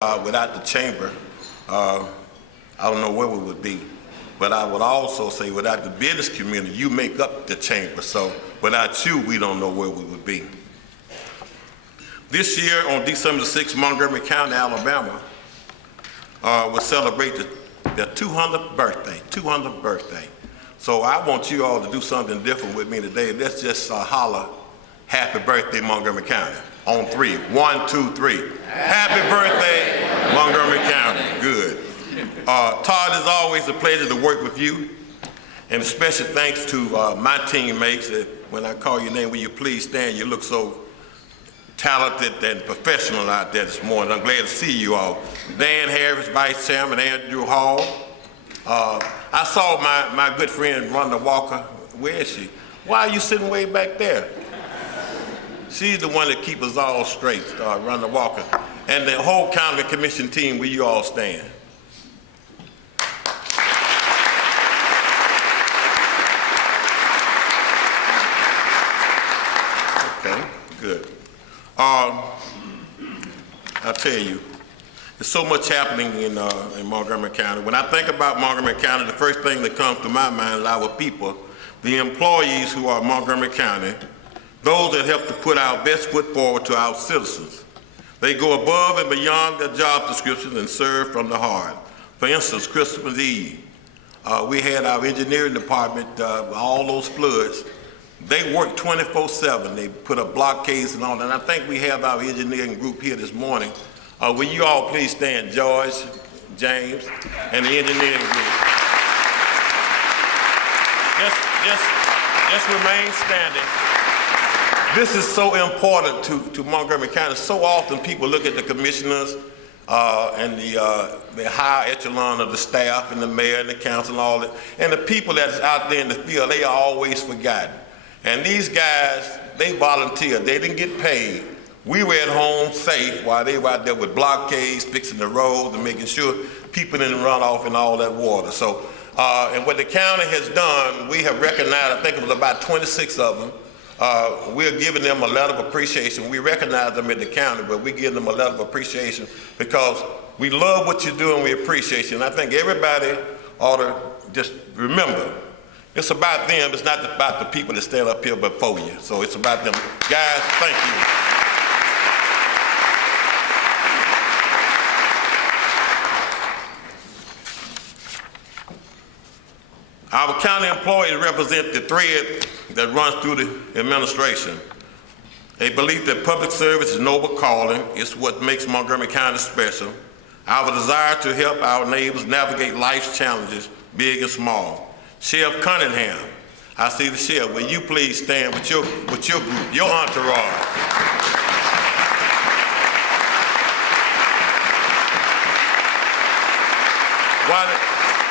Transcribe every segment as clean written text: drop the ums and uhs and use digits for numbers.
Without the chamber, I don't know where we would be. But I would also say without the business community, you make up the chamber. So without you, we don't know where we would be. This year on December 6th, Montgomery County, Alabama will celebrate the 200th birthday. So I want you all to do something different with me today. Let's just holler, happy birthday, Montgomery County. On three. 1, 2, 3. Happy birthday, Montgomery County. Good. Todd, it's always a pleasure to work with you. And special thanks to my teammates. When I call your name, will you please stand? You look so talented and professional out there this morning. I'm glad to see you all. Dan Harris, Vice Chairman, Andrew Hall. I saw my good friend Rhonda Walker. Where is she? Why are you sitting way back there? She's the one that keeps us all straight, Rhonda Walker. And the whole county commission team, will you all stand? Okay, good. I'll tell you, there's so much happening in Montgomery County. When I think about Montgomery County, the first thing that comes to my mind is our people, the employees who are Montgomery County, those that help to put our best foot forward to our citizens. They go above and beyond their job descriptions and serve from the heart. For instance, Christmas Eve, we had our engineering department, all those floods. They work 24/7. They put up blockades and all that. And I think we have our engineering group here this morning. Will you all please stand, George, James, and the engineering group. Just remain standing. This is so important to Montgomery County. So often people look at the commissioners and the higher echelon of the staff and the mayor and the council and all that, and the people that's out there in the field, they are always forgotten. And these guys, they volunteered. They didn't get paid. We were at home safe while they were out there with blockades, fixing the roads and making sure people didn't run off in all that water. So, and what the county has done, we have recognized, I think it was about 26 of them. We're giving them a letter of appreciation. We recognize them in the county, but we give them a letter of appreciation because we love what you do and we appreciate you. And I think everybody ought to just remember, it's about them. It's not about the people that stand up here before you. So it's about them. Guys, thank you. Our county employees represent the thread that runs through the administration. A belief that public service is a noble calling is what makes Montgomery County special. Our desire to help our neighbors navigate life's challenges, big and small. Sheriff Cunningham, I see the sheriff. Will you please stand with your group, your entourage?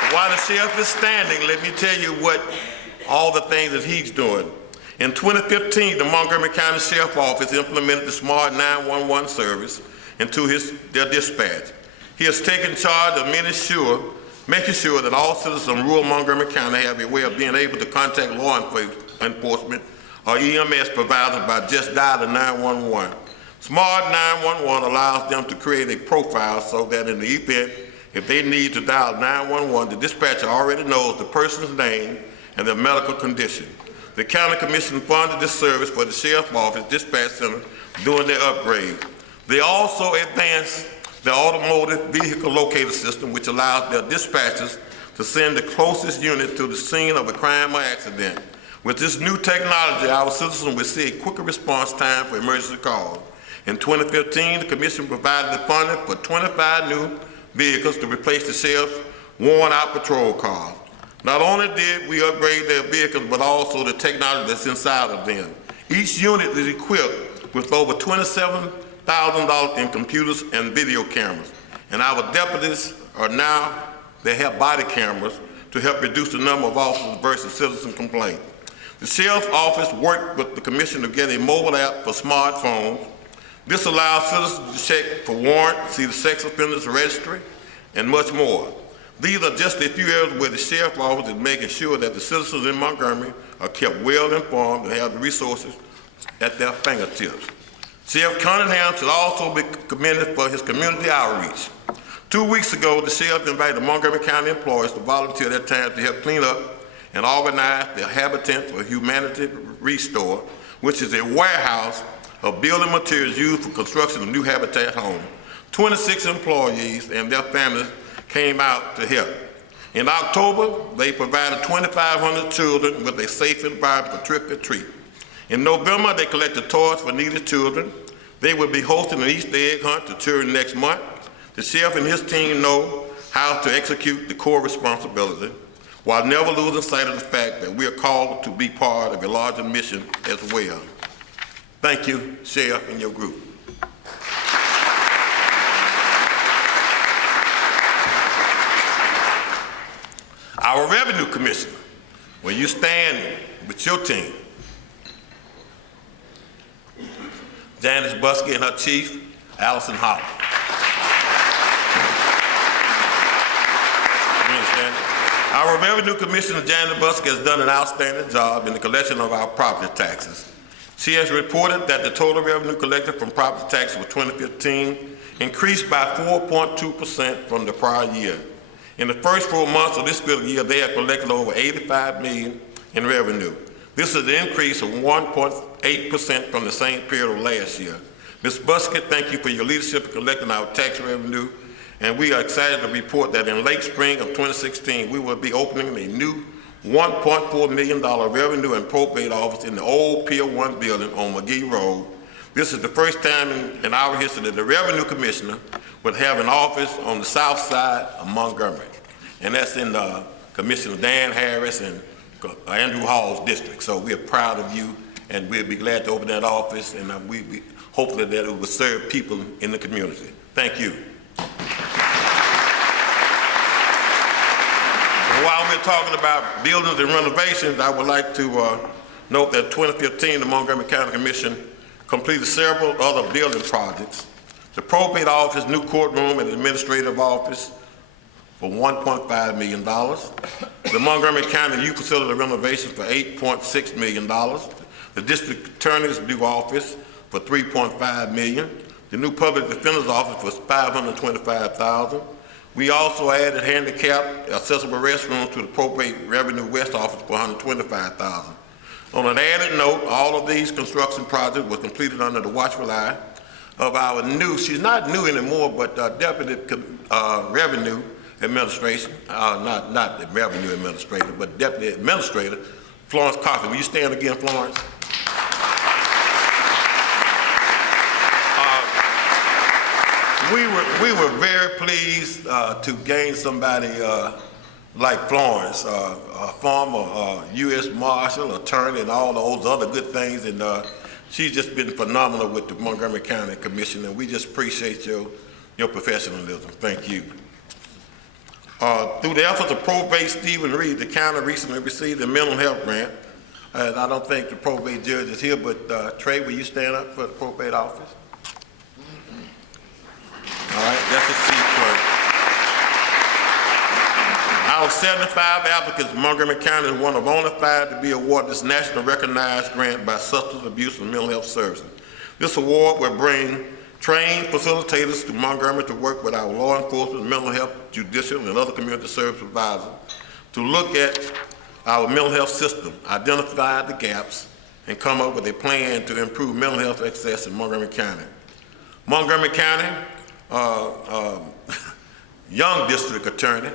While the sheriff is standing, let me tell you what all the things that he's doing. In 2015, the Montgomery County Sheriff's Office implemented the Smart 911 service into their dispatch. He has taken charge of making sure that all citizens of rural Montgomery County have a way of being able to contact law enforcement or EMS providers by just dialing 911. Smart 911 allows them to create a profile so that in the event if they need to dial 911, the dispatcher already knows the person's name and their medical condition. The county commission funded this service for the sheriff's office dispatch center during their upgrade. They also advanced the automotive vehicle locator system, which allows their dispatchers to send the closest unit to the scene of a crime or accident. With this new technology, our citizens will see a quicker response time for emergency calls. In 2015, the commission provided the funding for 25 new vehicles to replace the sheriff's worn-out patrol cars. Not only did we upgrade their vehicles, but also the technology that's inside of them. Each unit is equipped with over $27,000 in computers and video cameras. And our deputies they have body cameras to help reduce the number of officers versus citizen complaints. The sheriff's office worked with the commission to get a mobile app for smartphones. This allows citizens to check for warrants, see the sex offenders registry, and much more. These are just a few areas where the sheriff's office is making sure that the citizens in Montgomery are kept well informed and have the resources at their fingertips. Sheriff Cunningham should also be commended for his community outreach. 2 weeks ago, the sheriff invited Montgomery County employees to volunteer their time to help clean up and organize the Habitat for Humanity Restore, which is a warehouse of building materials used for construction of new Habitat homes. 26 employees and their families came out to help. In October, they provided 2,500 children with a safe environment for trick or treat. In November, they collected toys for needy children. They will be hosting an Easter egg hunt to children next month. The sheriff and his team know how to execute the core responsibility while never losing sight of the fact that we are called to be part of a larger mission as well. Thank you, Sheriff, and your group. Our Revenue Commissioner, will you stand with your team? Janice Buskey and her chief, Allison Holland. Our Revenue Commissioner, Janice Buskey, has done an outstanding job in the collection of our property taxes. She has reported that the total revenue collected from property taxes for 2015 increased by 4.2% from the prior year. In the first 4 months of this fiscal year, they have collected over $85 million in revenue. This is an increase of 1.8% from the same period of last year. Ms. Buskey, thank you for your leadership in collecting our tax revenue, and we are excited to report that in late spring of 2016, we will be opening a new $1.4 million revenue and probate office in the old Pier 1 building on McGee Road. This is the first time in our history that the Revenue Commissioner would have an office on the south side of Montgomery, and that's in Commissioner Dan Harris and Andrew Hall's district. So we are proud of you, and we'll be glad to open that office, and hopefully that it will serve people in the community. Thank you. And while we're talking about buildings and renovations, I would like to note that 2015, the Montgomery County Commission completed several other building projects. The probate office, new courtroom, and administrative office for $1.5 million. The Montgomery County Youth Facility renovations for $8.6 million. The district attorney's new office for $3.5 million. The new public defender's office was $525,000. We also added handicapped accessible restrooms to the probate revenue west office for $125,000. On an added note, all of these construction projects were completed under the watchful eye of our new, she's not new anymore, but Deputy Revenue Administration, not the Revenue Administrator, but Deputy Administrator, Florence Cochran. Will you stand again, Florence? We were very pleased to gain somebody like Florence, a former U.S. Marshal, attorney, and all those other good things, and she's just been phenomenal with the Montgomery County Commission, and we just appreciate your professionalism. Thank you. Through the efforts of probate Stephen Reed, the county recently received a mental health grant, and I don't think the probate judge is here, but Trey, will you stand up for the probate office? All right, that's the chief clerk. Out of 75 applicants, Montgomery County is one of only 5 to be awarded this national recognized grant by Substance Abuse and Mental Health Services. This award will bring trained facilitators to Montgomery to work with our law enforcement, mental health, judicial, and other community service providers to look at our mental health system, identify the gaps, and come up with a plan to improve mental health access in Montgomery County. Montgomery County young district attorney,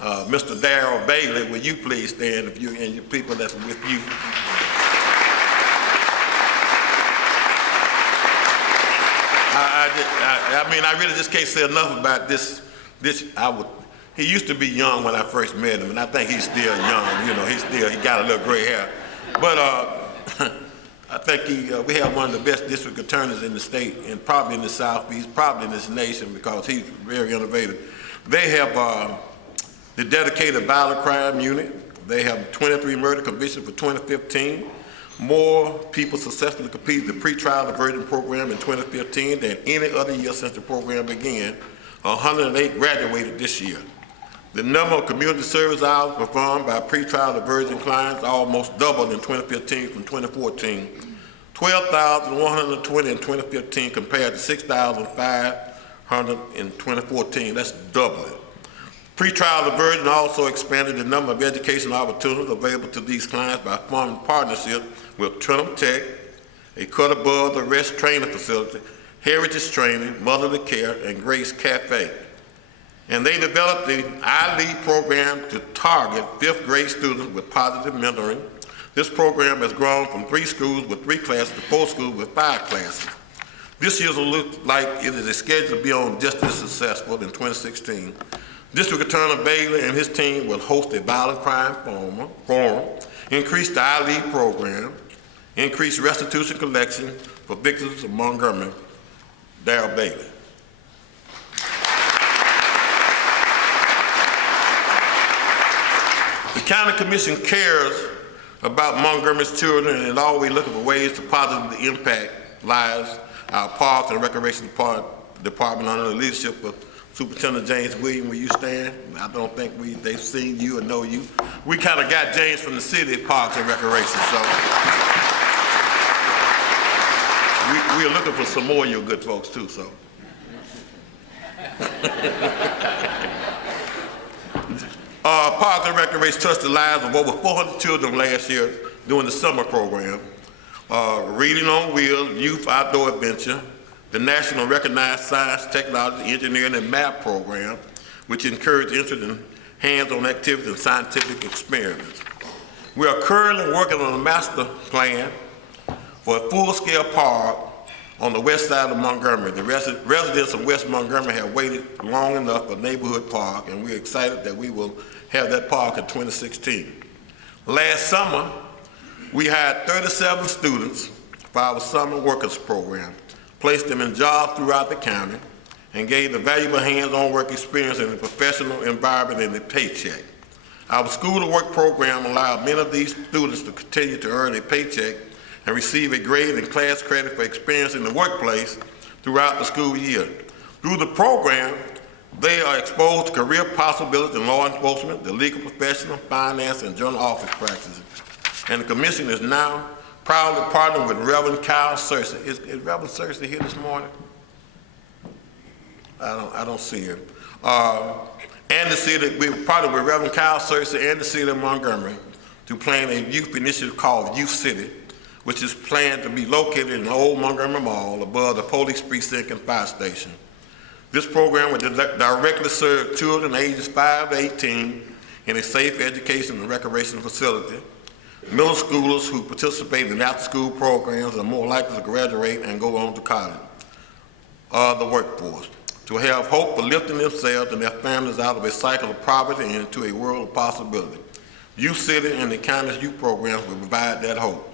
Mr. Darrell Bailey, will you please stand, if you and your people that's with you. I really just can't say enough about this. He used to be young when I first met him, and I think he's still young. You know, he got a little gray hair. But I think we have one of the best district attorneys in the state, and probably in the Southeast, probably in this nation, because he's very innovative. They have the dedicated violent crime unit. They have 23 murder convictions for 2015. More people successfully completed the pretrial diversion program in 2015 than any other year since the program began. 108 graduated this year. The number of community service hours performed by pretrial diversion clients almost doubled in 2015 from 2014. 12,120 in 2015 compared to 6,500 in 2014. That's double it. Pretrial diversion also expanded the number of education opportunities available to these clients by forming partnerships with Trenton Tech, a cut above the rest training facility, Heritage Training, Motherly Care, and Grace Cafe. And they developed the iLead program to target 5th grade students with positive mentoring. This program has grown from 3 schools with 3 classes to 4 schools with 5 classes. This year will look like it is scheduled to be on just as successful in 2016. District Attorney Bailey and his team will host a violent crime forum, increase the iLead program, increase restitution collection for victims of Montgomery. Darrell Bailey. The County Commission cares about Montgomery's children and is always looking for ways to positively impact lives. Our Parks and Recreation Department under the leadership of Superintendent James Williams, will you stand? I don't think they've seen you or know you. We kind of got James from the city Parks and Recreation, so we are looking for some more of your good folks too, so. Parks and Recreation touched the lives of over 400 children last year during the summer program. Reading on Wheels, Youth Outdoor Adventure, the National Recognized Science, Technology, Engineering, and Math program, which encourage interest in hands-on activities and scientific experiments. We are currently working on a master plan for a full-scale park on the west side of Montgomery. The residents of West Montgomery have waited long enough for a neighborhood park, and we're excited that we will have that park in 2016. Last summer, we hired 37 students for our summer workers program, placed them in jobs throughout the county, and gave them valuable hands-on work experience in a professional environment and a paycheck. Our School to Work program allowed many of these students to continue to earn a paycheck and receive a grade and class credit for experience in the workplace throughout the school year. Through the program, they are exposed to career possibilities in law enforcement, the legal profession, finance, and general office practices. And the commission is now proudly partnering with Reverend Kyle Searcy. Is Reverend Searcy here this morning? I don't see him. And the city, we partnered with Reverend Kyle Searcy and the city of Montgomery to plan a youth initiative called Youth City, which is planned to be located in the old Montgomery Mall above the police precinct and fire station. This program will directly serve children ages 5 to 18 in a safe education and recreation facility. Middle schoolers who participate in after-school programs are more likely to graduate and go on to college, the workforce, to have hope for lifting themselves and their families out of a cycle of poverty and into a world of possibility. Youth City and the county's youth programs will provide that hope.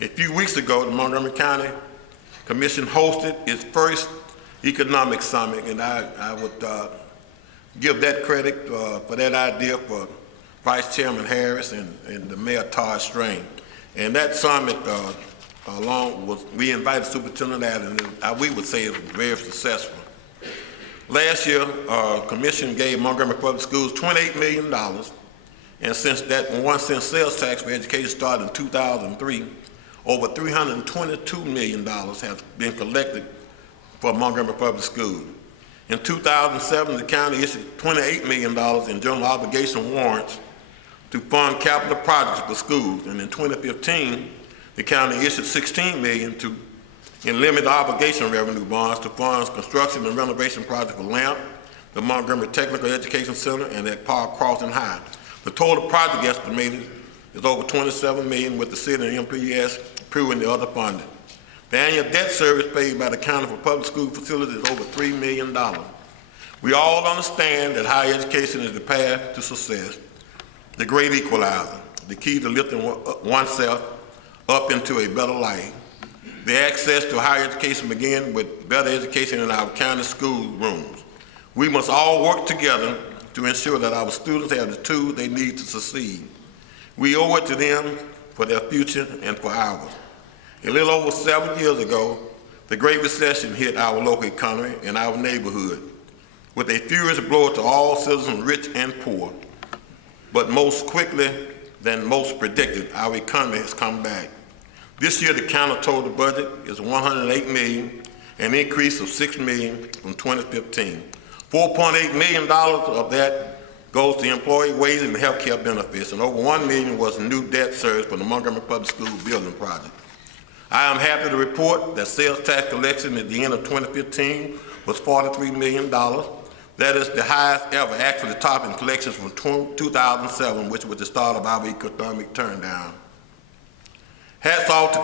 A few weeks ago, the Montgomery County Commission hosted its first economic summit, and I would give that credit for that idea for Vice Chairman Harris and the Mayor Todd Strain. And that summit, we invited Superintendent Allen, and we would say it was very successful. Last year, Commission gave Montgomery Public Schools $28 million, and since that 1 cent sales tax for education started in 2003, over $322 million has been collected for Montgomery Public Schools. In 2007, the county issued $28 million in general obligation warrants to fund capital projects for schools. And in 2015, the county issued $16 million in limited obligation revenue bonds to fund construction and renovation projects for LAMP, the Montgomery Technical Education Center, and at Park Crossing High. The total project estimated is over $27 million, with the city and MPS approving the other funding. The annual debt service paid by the county for public school facilities is over $3 million. We all understand that higher education is the path to success, the great equalizer, the key to lifting oneself up into a better life. The access to higher education begins with better education in our county school rooms. We must all work together to ensure that our students have the tools they need to succeed. We owe it to them for their future and for ours. A little over 7 years ago, the Great Recession hit our local economy and our neighborhood with a furious blow to all citizens, rich and poor. But most quickly than most predicted, our economy has come back. This year, the county total budget is $108 million, an increase of $6 million from 2015. $4.8 million of that goes to employee wages and health care benefits, and over $1 million was new debt service for the Montgomery Public School building project. I am happy to report that sales tax collection at the end of 2015 was $43 million. That is the highest ever, actually topping collections from 2007, which was the start of our economic turndown. Hats off to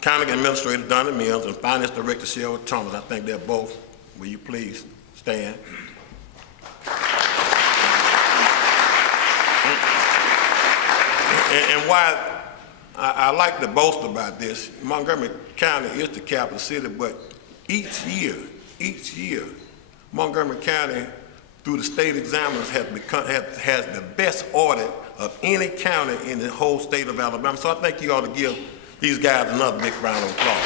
County Administrator Donna Mills and Finance Director Cheryl Thomas. I think they're both. Will you please stand? And why I like to boast about this, Montgomery County is the capital city, but each year, Montgomery County, through the state examiners, has the best audit of any county in the whole state of Alabama. So I think you ought to give these guys another big round of applause.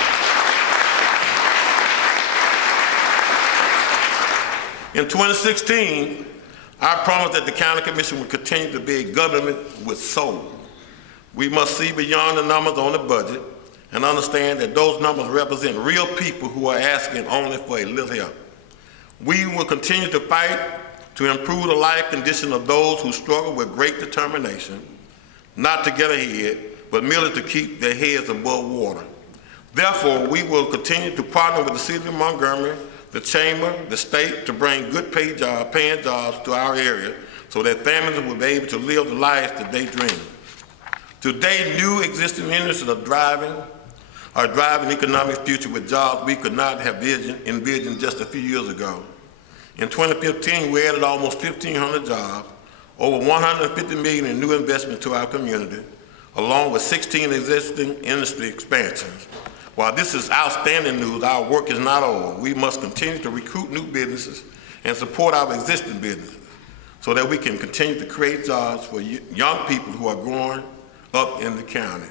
In 2016, I promised that the County Commission would continue to be a government with soul. We must see beyond the numbers on the budget and understand that those numbers represent real people who are asking only for a little help. We will continue to fight to improve the life condition of those who struggle with great determination, not to get ahead, but merely to keep their heads above water. Therefore, we will continue to partner with the City of Montgomery, the Chamber, the state, to bring good paying jobs to our area so that families will be able to live the lives that they dream. Today, new existing industries are driving economic future with jobs we could not have envisioned just a few years ago. In 2015, we added almost 1,500 jobs, over $150 million in new investment to our community, along with 16 existing industry expansions. While this is outstanding news, our work is not over. We must continue to recruit new businesses and support our existing businesses so that we can continue to create jobs for young people who are growing up in the county,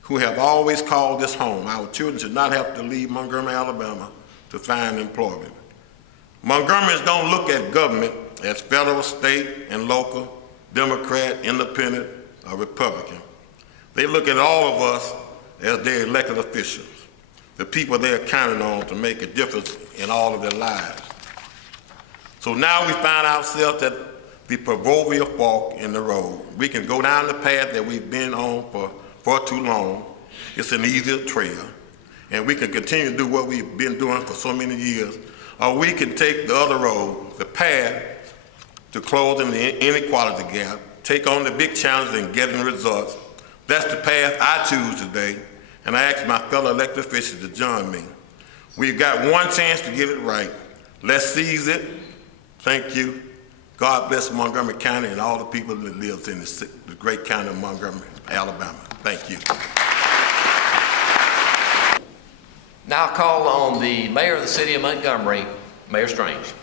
who have always called this home. Our children should not have to leave Montgomery, Alabama to find employment. Montgomeryans don't look at government as federal, state, and local, Democrat, independent, or Republican. They look at all of us as their elected officials, the people they are counting on to make a difference in all of their lives. So now we find ourselves at the proverbial fork in the road. We can go down the path that we've been on for far too long. It's an easier trail, and we can continue to do what we've been doing for so many years, or we can take the other road, the path to closing the inequality gap, take on the big challenges and getting results. That's the path I choose today, and I ask my fellow elected officials to join me. We've got one chance to get it right. Let's seize it. Thank you. God bless Montgomery County and all the people that live in the great county of Montgomery, Alabama. Thank you. Now I'll call on the mayor of the city of Montgomery, Mayor Strange.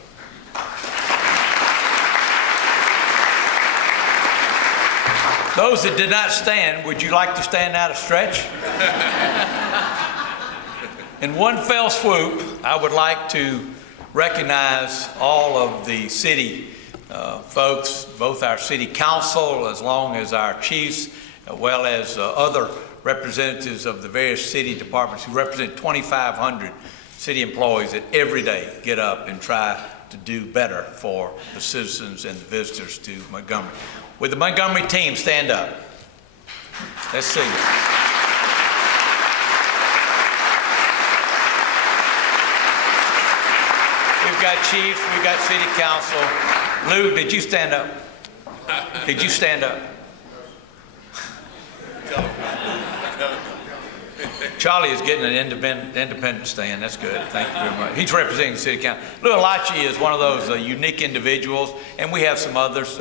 Those that did not stand, would you like to stand out a stretch? In one fell swoop, I would like to recognize all of the city folks, both our city council, as long as our chiefs, as well as other representatives of the various city departments who represent 2,500 city employees that every day get up and try to do better for the citizens and the visitors to Montgomery. Would the Montgomery team stand up? Let's see. We've got chiefs, we've got city council. Lou, did you stand up? Did you stand up? Charlie is getting an independent stand. That's good. Thank you very much. He's representing the city council. Lou Alachi is one of those unique individuals, and we have some others,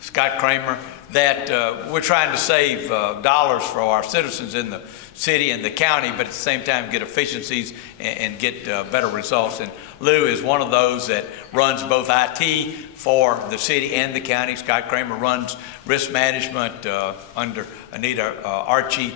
Scott Kramer, that we're trying to save dollars for our citizens in the city and the county, but at the same time get efficiencies and get better results. And Lou is one of those that runs both IT for the city and the county. Scott Kramer runs risk management under Anita Archie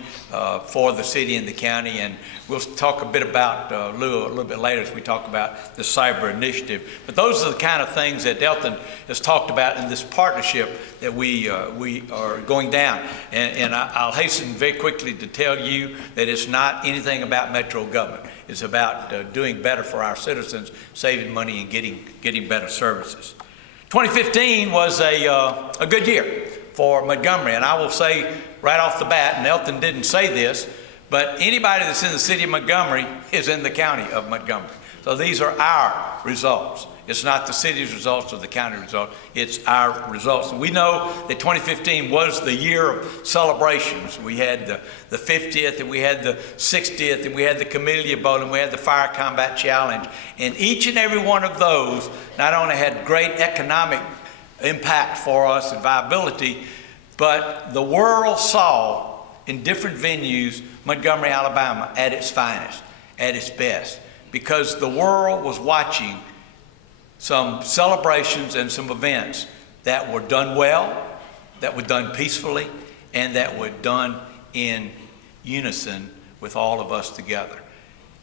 for the city and the county. And we'll talk a bit about Lou a little bit later as we talk about the cyber initiative. But those are the kind of things that Elton has talked about in this partnership that we are going down. And I'll hasten very quickly to tell you you that it's not anything about metro government. It's about doing better for our citizens, saving money and getting better services. 2015 was a good year for Montgomery, and I will say right off the bat, and Elton didn't say this, but anybody that's in the city of Montgomery is in the county of Montgomery. So these are our results. It's not the city's results or the county results, it's our results. And we know that 2015 was the year of celebrations. We had the 50th, and we had the 60th, and we had the Camellia Bowl, and we had the Fire Combat Challenge. And each and every one of those not only had great economic impact for us and viability, but the world saw in different venues Montgomery, Alabama at its finest, at its best, because the world was watching some celebrations and some events that were done well, that were done peacefully, and that were done in unison with all of us together.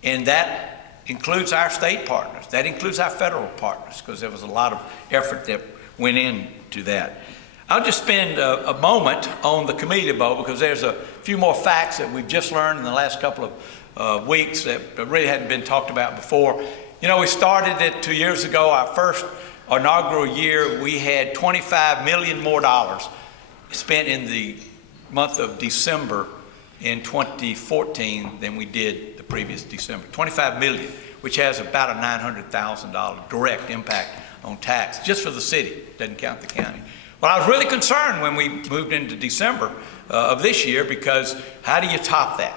And that includes our state partners. That includes our federal partners, because there was a lot of effort that went into that. I'll just spend a moment on the Camellia Bowl, because there's a few more facts that we've just learned in the last couple of weeks that really hadn't been talked about before. You know, we started it 2 years ago. Our first inaugural year, we had $25 million more spent in the month of December in 2014 than we did the previous December. $25 million, which has about a $900,000 direct impact on tax, just for the city, doesn't count the county. Well, I was really concerned when we moved into December of this year, because how do you top that?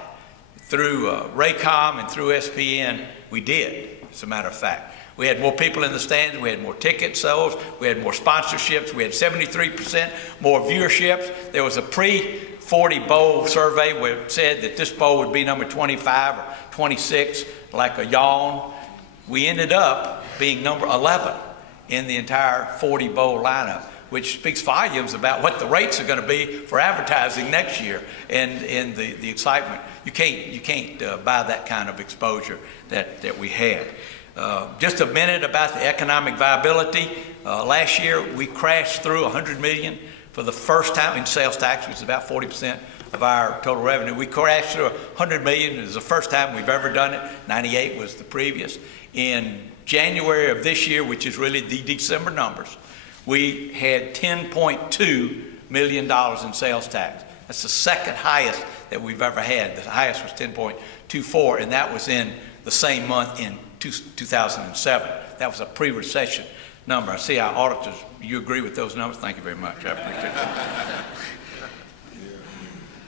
Through Raycom and through SPN, we did, as a matter of fact. We had more people in the stands, we had more ticket sales, we had more sponsorships, we had 73% more viewerships. There was a pre-40 bowl survey where it said that this bowl would be number 25 or 26, like a yawn. We ended up being number 11 in the entire 40 bowl lineup, which speaks volumes about what the rates are going to be for advertising next year and the excitement. You can't buy that kind of exposure that we had. Just a minute about the economic viability. Last year we crashed through $100 million for the first time in sales tax, which is about 40% of our total revenue. We crashed through $100 million. It was the first time we've ever done it. 98 was the previous. In January of this year, which is really the December numbers, we had $10.2 million in sales tax. That's the second highest that we've ever had. The highest was 10.24, and that was in the same month in 2007. That was a pre-recession number. I see our auditors, you agree with those numbers? Thank you very much. I appreciate that.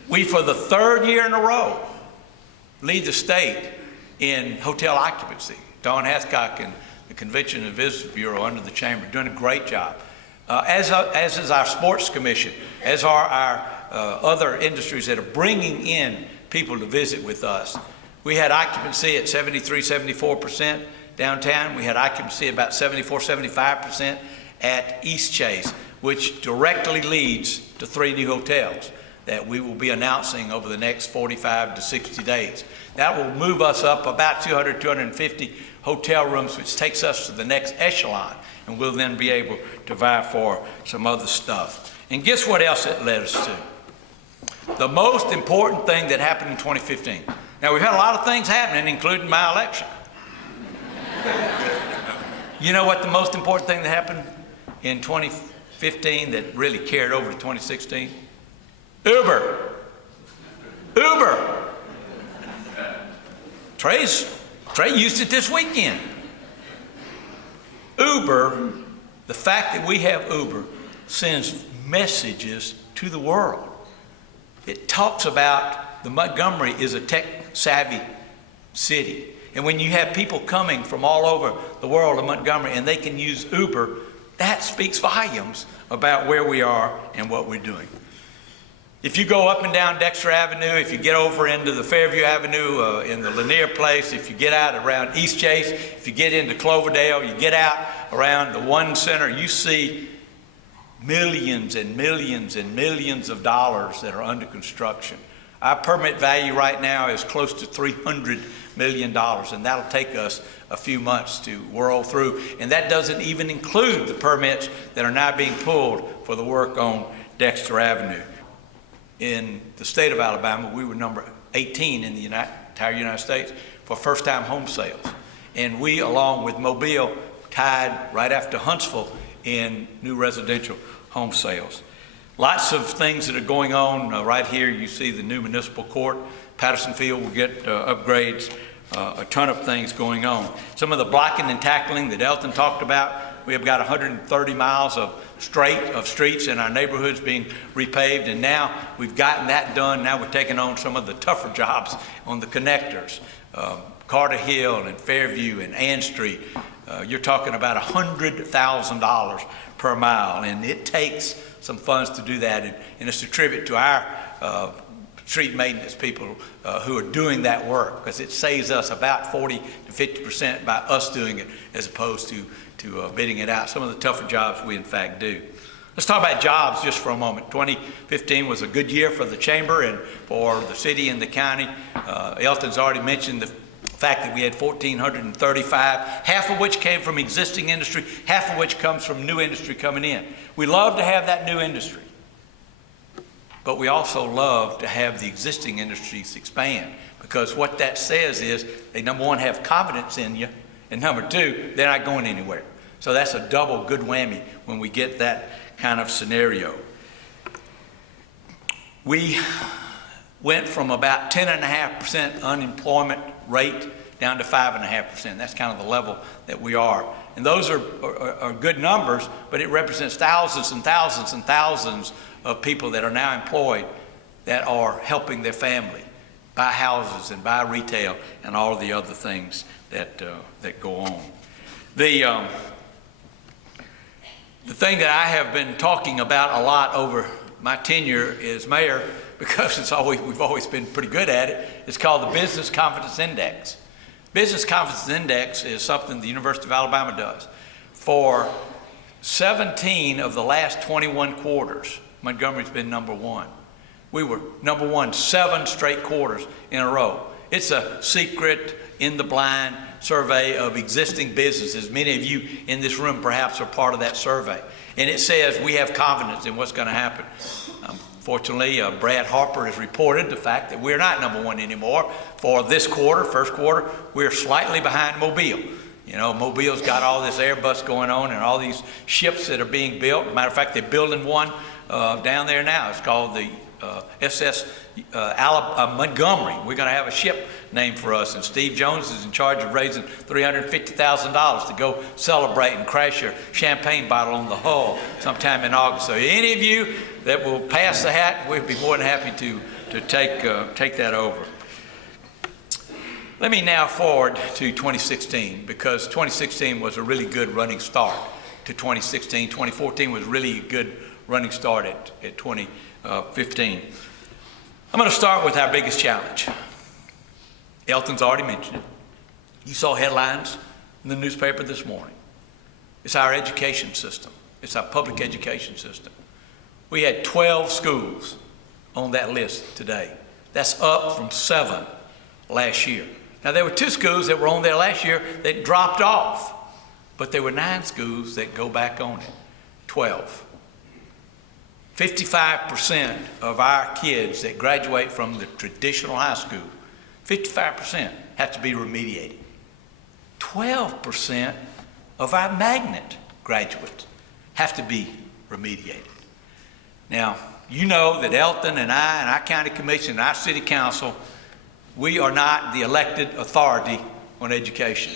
We, for the third year in a row, lead the state in hotel occupancy. Don Hathcock and the Convention and Visitors Bureau under the Chamber doing a great job. As is our Sports Commission, as are our other industries that are bringing in people to visit with us. We had occupancy at 73, 74% downtown. We had occupancy about 74, 75% at East Chase, which directly leads to 3 new hotels that we will be announcing over the next 45 to 60 days. That will move us up about 200, 250 hotel rooms, which takes us to the next echelon, and we'll then be able to vie for some other stuff. And guess what else it led us to? The most important thing that happened in 2015. Now, we've had a lot of things happening, including my election. You know what the most important thing that happened in 2015 that really carried over to 2016? Uber. Trey used it this weekend. Uber, the fact that we have Uber sends messages to the world. It talks about the Montgomery is a tech-savvy city. And when you have people coming from all over the world of Montgomery and they can use Uber, that speaks volumes about where we are and what we're doing. If you go up and down Dexter Avenue, if you get over into the Fairview Avenue in the Lanier Place, if you get out around East Chase, if you get into Cloverdale, you get out around the One Center, you see millions and millions and millions of dollars that are under construction. Our permit value right now is close to $300 million, and that'll take us a few months to whirl through. And that doesn't even include the permits that are now being pulled for the work on Dexter Avenue. In the state of Alabama, we were number 18 in the entire United States for first-time home sales. And we, along with Mobile, tied right after Huntsville in new residential home sales. Lots of things that are going on. Right here you see the new municipal court. Patterson Field will get upgrades. A ton of things going on. Some of the blocking and tackling that Elton talked about. We have got 130 miles of streets in our neighborhoods being repaved, and now we've gotten that done. Now we're taking on some of the tougher jobs on the connectors, Carter Hill and Fairview and Ann Street. You're talking about $100,000 per mile, and it takes some funds to do that, and it's a tribute to our street maintenance people who are doing that work, because it saves us about 40 to 50% by us doing it as opposed to bidding it out. Some of the tougher jobs we in fact do. Let's talk about jobs just for a moment. 2015 was a good year for the chamber and for the city and the county. Elton's already mentioned the fact that we had 1,435, half of which came from existing industry, half of which comes from new industry coming in. We love to have that new industry, but we also love to have the existing industries expand, because what that says is they, number one, have confidence in you, and number two, they're not going anywhere. So that's a double good whammy when we get that kind of scenario. We went from about 10.5% unemployment rate down to 5.5%. That's kind of the level that we are. And those are good numbers, but it represents thousands and thousands and thousands of people that are now employed that are helping their family buy houses and buy retail and all of the other things that go on. The thing that I have been talking about a lot over my tenure as mayor, because we've always been pretty good at it, it's called the Business Confidence Index. Business Confidence Index is something the University of Alabama does. For 17 of the last 21 quarters, Montgomery's been number one. We were number one 7 straight quarters in a row. It's a secret, in the blind survey of existing businesses. Many of you in this room perhaps are part of that survey. And it says we have confidence in what's going to happen. Fortunately, Brad Harper has reported the fact that we're not number one anymore. For this quarter, first quarter, we're slightly behind Mobile. You know, Mobile's got all this Airbus going on and all these ships that are being built. Matter of fact, they're building one down there now. It's called the SS Montgomery. We're going to have a ship named for us, and Steve Jones is in charge of raising $350,000 to go celebrate and crash your champagne bottle on the hull sometime in August. So any of you that will pass the hat, we'd be more than happy to take that over. Let me now forward to 2016, because 2016 was a really good running start to 2016. 2014 was really a good running start at 2015. I'm going to start with our biggest challenge. Elton's already mentioned it. You saw headlines in the newspaper this morning. It's our education system. It's our public education system. We had 12 schools on that list today. That's up from 7 last year. Now, there were 2 schools that were on there last year that dropped off, but there were 9 schools that go back on it. 12. 55% of our kids that graduate from the traditional high school, 55% have to be remediated. 12% of our magnet graduates have to be remediated. Now, you know that Elton and I and our county commission and our city council, we are not the elected authority on education.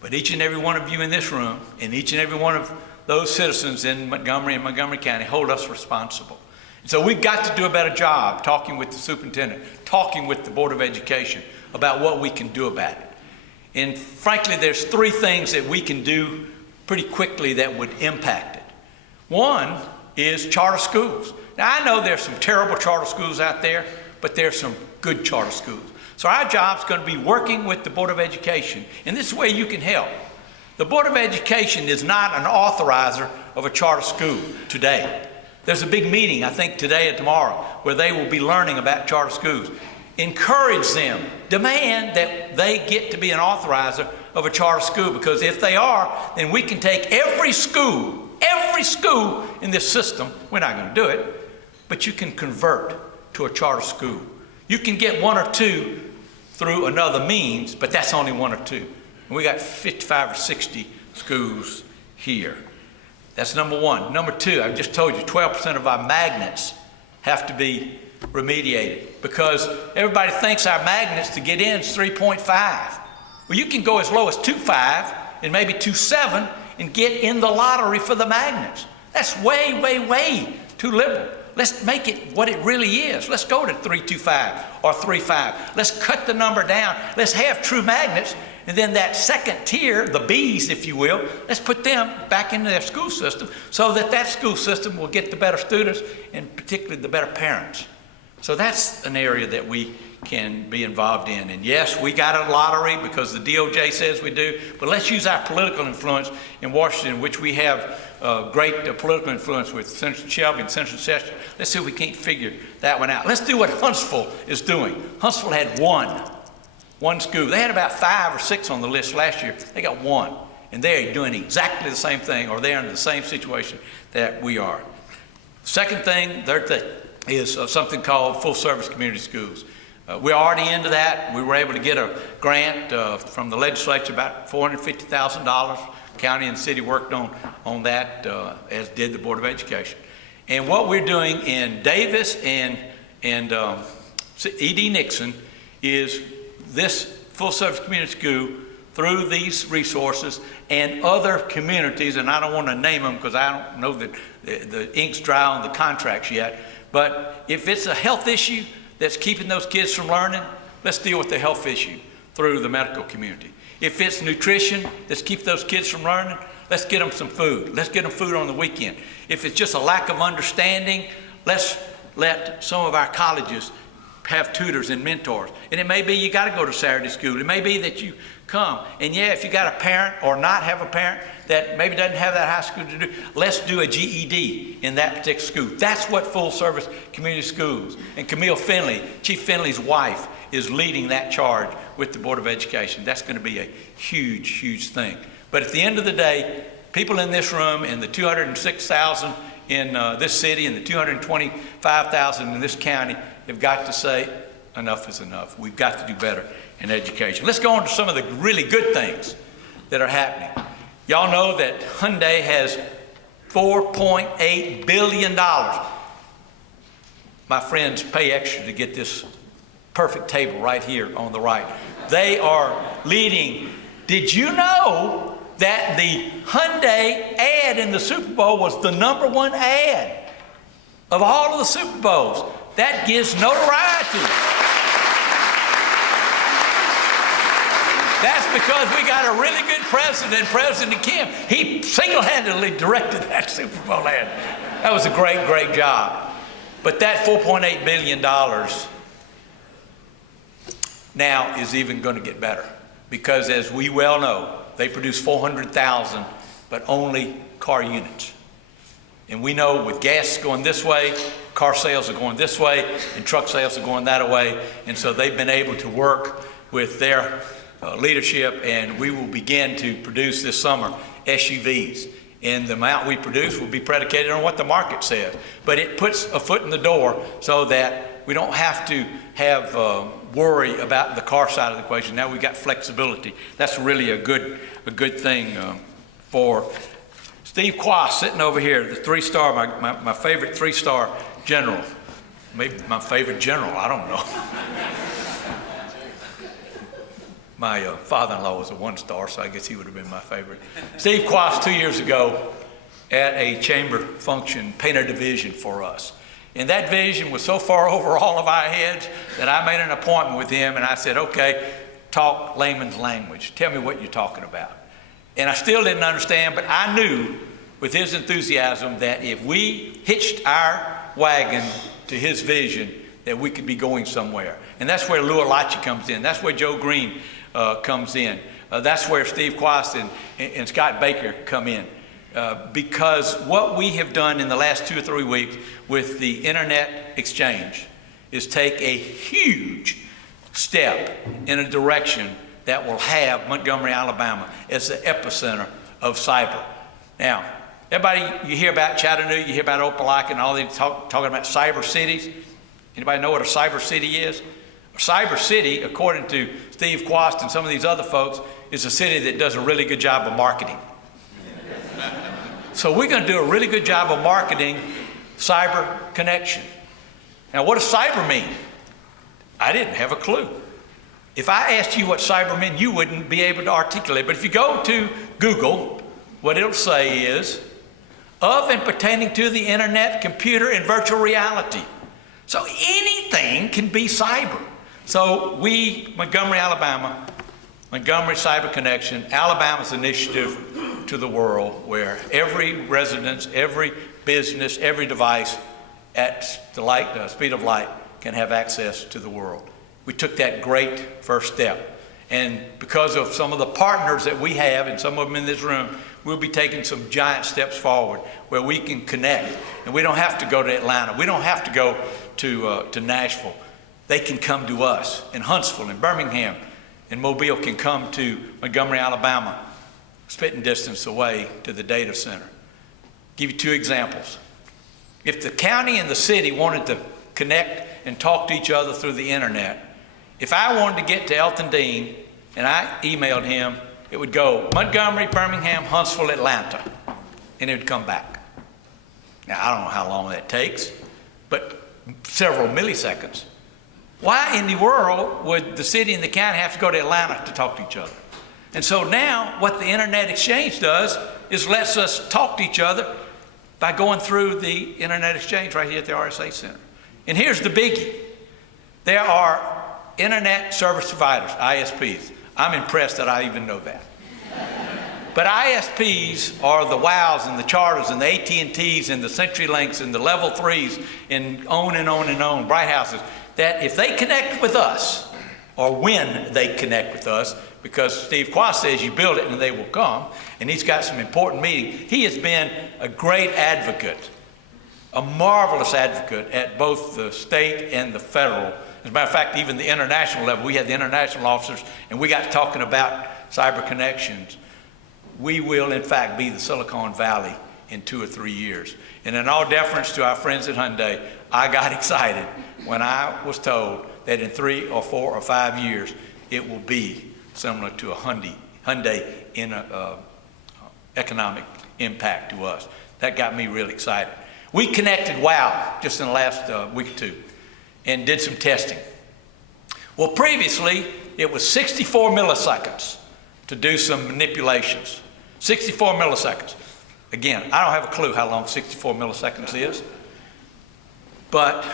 But each and every one of you in this room and each and every one of those citizens in Montgomery and Montgomery County hold us responsible. And so we've got to do a better job talking with the superintendent, talking with the Board of Education about what we can do about it. And frankly, there's 3 things that we can do pretty quickly that would impact it. One is charter schools. Now, I know there's some terrible charter schools out there, but there's some good charter schools. So our job's going to be working with the Board of Education, and this way you can help. The Board of Education is not an authorizer of a charter school today. There's a big meeting, I think today and tomorrow, where they will be learning about charter schools. Encourage them, demand that they get to be an authorizer of a charter school, because if they are, then we can take every school in this system, we're not going to do it, but you can convert to a charter school. You can get one or two through another means, but that's only one or two. And we got 55 or 60 schools here. That's number one. Number two, I just told you 12% of our magnets have to be remediated because everybody thinks our magnets to get in is 3.5. Well, you can go as low as 2.5 and maybe 2.7 and get in the lottery for the magnets. That's way, way, way too liberal. Let's make it what it really is. Let's go to 3.25 or 3.5. Let's cut the number down. Let's have true magnets. And then that second tier, the Bs, if you will, let's put them back into their school system so that that school system will get the better students and particularly the better parents. So that's an area that we can be involved in. And yes, we got a lottery because the DOJ says we do, but let's use our political influence in Washington, which we have great political influence with Senator Shelby and Senator Sessions. Let's see if we can't figure that one out. Let's do what Huntsville is doing. Huntsville had one school. They had about 5 or 6 on the list last year. They got one. And they're doing exactly the same thing, or they're in the same situation that we are. Second thing, third thing, is something called full service community schools. We're already into that. We were able to get a grant from the legislature, about $450,000. County and city worked on that, as did the Board of Education. And what we're doing in Davis and E.D. Nixon is this full service community school through these resources and other communities, and I don't want to name them because I don't know that the ink's dry on the contracts yet, but if it's a health issue that's keeping those kids from learning, let's deal with the health issue through the medical community. If it's nutrition that's keeping those kids from learning, let's get them some food. Let's get them food on the weekend. If it's just a lack of understanding, let's let some of our colleges have tutors and mentors. And it may be you got to go to Saturday school. It may be that you come. And yeah, if you got a parent or not have a parent that maybe doesn't have that high school to do, let's do a GED in that particular school. That's what full service community schools. And Camille Finley, Chief Finley's wife, is leading that charge with the Board of Education. That's going to be a huge, huge thing. But at the end of the day, people in this room and the 206,000 in this city and the 225,000 in this county have got to say enough is enough. We've got to do better in education. Let's go on to some of the really good things that are happening. Y'all know that Hyundai has $4.8 billion. My friends pay extra to get this perfect table right here on the right. They are leading. Did you know that the Hyundai ad in the Super Bowl was the #1 ad of all of the Super Bowls? That gives notoriety. That's because we got a really good president, President Kim. He single-handedly directed that Super Bowl ad. That was a great, great job. But that $4.8 billion now is even going to get better. Because as we well know, they produce 400,000, but only car units. And we know with gas going this way, car sales are going this way, and truck sales are going that way. And so they've been able to work with their leadership, and we will begin to produce this summer SUVs. And the amount we produce will be predicated on what the market says. But it puts a foot in the door so that we don't have to have worry about the car side of the equation. Now we've got flexibility. That's really a good thing for Steve Quast sitting over here, the 3-star, my favorite 3-star general. Maybe my favorite general, I don't know. My father-in-law was a 1-star, so I guess he would have been my favorite. Steve Quast 2 years ago at a chamber function painted a vision for us. And that vision was so far over all of our heads that I made an appointment with him and I said, okay, talk layman's language. Tell me what you're talking about. And I still didn't understand, but I knew with his enthusiasm that if we hitched our wagon to his vision, that we could be going somewhere. And that's where Lou Alachi comes in. That's where Joe Green comes in. That's where Steve Quast and Scott Baker come in. Because what we have done in the last 2 or 3 weeks with the internet exchange is take a huge step in a direction that will have Montgomery, Alabama as the epicenter of cyber. Now, everybody, you hear about Chattanooga, you hear about Opelika and all these talking about cyber cities. Anybody know what a cyber city is? A cyber city, according to Steve Quast and some of these other folks, is a city that does a really good job of marketing. So we're going to do a really good job of marketing cyber connection. Now, what does cyber mean? I didn't have a clue. If I asked you what cyber meant, you wouldn't be able to articulate. But if you go to Google, what it'll say is, of and pertaining to the internet, computer, and virtual reality. So anything can be cyber. So we, Montgomery, Alabama, Montgomery Cyber Connection, Alabama's initiative to the world, where every residence, every business, every device at the speed of light can have access to the world. We took that great first step. And because of some of the partners that we have, and some of them in this room, we'll be taking some giant steps forward where we can connect. And we don't have to go to Atlanta. We don't have to go to Nashville. They can come to us. And Huntsville and Birmingham and Mobile can come to Montgomery, Alabama, spitting distance away to the data center. Give you two examples. If the county and the city wanted to connect and talk to each other through the internet, if I wanted to get to Elton Dean and I emailed him, it would go Montgomery, Birmingham, Huntsville, Atlanta, and it would come back. Now, I don't know how long that takes, but several milliseconds. Why in the world would the city and the county have to go to Atlanta to talk to each other? And so now what the Internet Exchange does is lets us talk to each other by going through the Internet Exchange right here at the RSA Center. And here's the biggie. There are Internet Service Providers, ISPs. I'm impressed that I even know that. But ISPs are the WOWs and the Charters and the AT&Ts and the CenturyLinks and the Level 3s and on and on and on, Bright Houses, that if they connect with us, or when they connect with us, because Steve Quast says you build it and they will come, and he's got some important meetings. He has been a great advocate, a marvelous advocate at both the state and the federal. As a matter of fact, even the international level, we had the international officers, and we got talking about cyber connections. We will, in fact, be the Silicon Valley in 2 or 3 years. And in all deference to our friends at Hyundai, I got excited when I was told that in 3 or 4 or 5 years, it will be similar to a Hyundai in economic impact to us. That got me really excited. We connected WOW just in the last week or two and did some testing. Well, previously, it was 64 milliseconds to do some manipulations. 64 milliseconds. Again, I don't have a clue how long 64 milliseconds is, but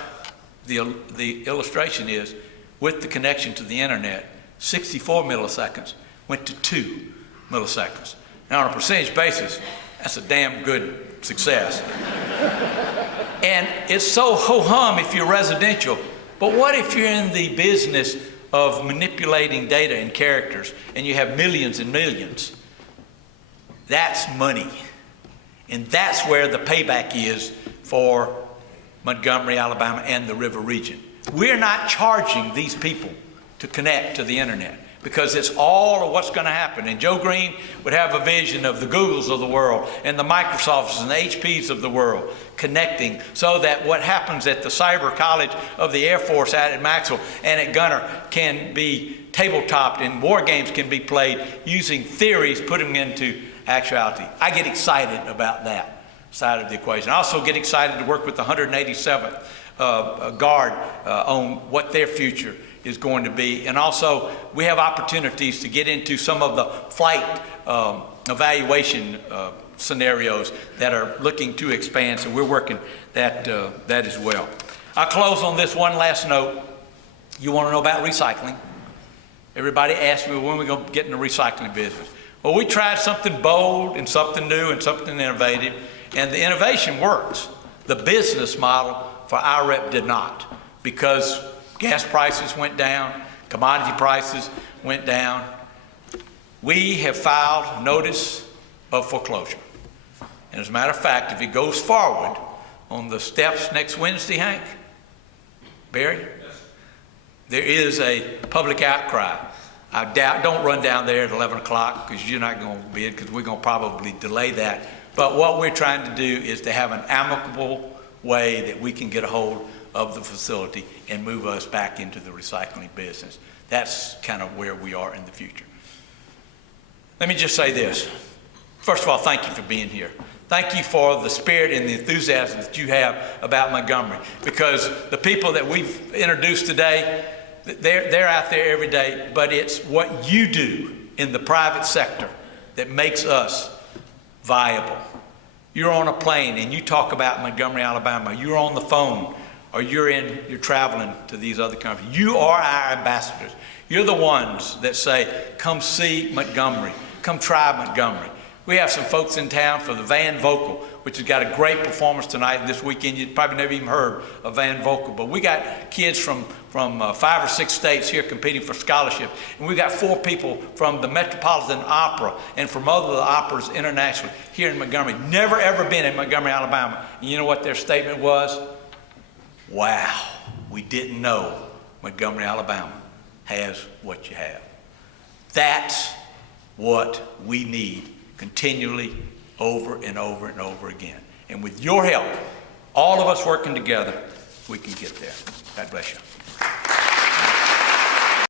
the illustration is, with the connection to the internet, 64 milliseconds went to 2 milliseconds. Now, on a percentage basis, that's a damn good success. And it's so ho-hum if you're residential, but what if you're in the business of manipulating data and characters and you have millions and millions? That's money. And that's where the payback is for Montgomery, Alabama, and the river region. We're not charging these people to connect to the internet because it's all of what's going to happen. And Joe Green would have a vision of the Googles of the world and the Microsofts and the HPs of the world connecting so that what happens at the Cyber College of the Air Force out at Maxwell and at Gunner can be tabletopped and war games can be played using theories, putting them into actuality. I get excited about that side of the equation. I also get excited to work with the 187th Guard on what their future is going to be. And also, we have opportunities to get into some of the flight evaluation scenarios that are looking to expand, so we're working that as well. I'll close on this one last note. You want to know about recycling? Everybody asks me, when are we going to get in the recycling business? Well, we tried something bold and something new and something innovative, and the innovation works. The business model for IREP did not, because gas prices went down, commodity prices went down. We have filed notice of foreclosure. And as a matter of fact, if it goes forward on the steps next Wednesday, Hank, Barry, yes, there is a public outcry. I doubt, don't run down there at 11 o'clock because you're not going to bid, because we're going to probably delay that. But what we're trying to do is to have an amicable way that we can get a hold of the facility and move us back into the recycling business. That's kind of where we are in the future. Let me just say this. First of all, thank you for being here. Thank you for the spirit and the enthusiasm that you have about Montgomery, because the people that we've introduced today, they're out there every day, but it's what you do in the private sector that makes us viable. You're on a plane and you talk about Montgomery, Alabama. You're on the phone, or you're traveling to these other countries. You are our ambassadors. You're the ones that say, come see Montgomery, come try Montgomery. We have some folks in town for the Van Vocal, which has got a great performance tonight and this weekend. You probably never even heard of Van Vocal, but we got kids from 5 or 6 states here competing for scholarships, and we got 4 people from the Metropolitan Opera and from other operas internationally here in Montgomery. Never ever been in Montgomery, Alabama. And you know what their statement was? Wow, we didn't know Montgomery, Alabama has what you have. That's what we need continually, over and over and over again. And with your help, all of us working together, we can get there. God bless you.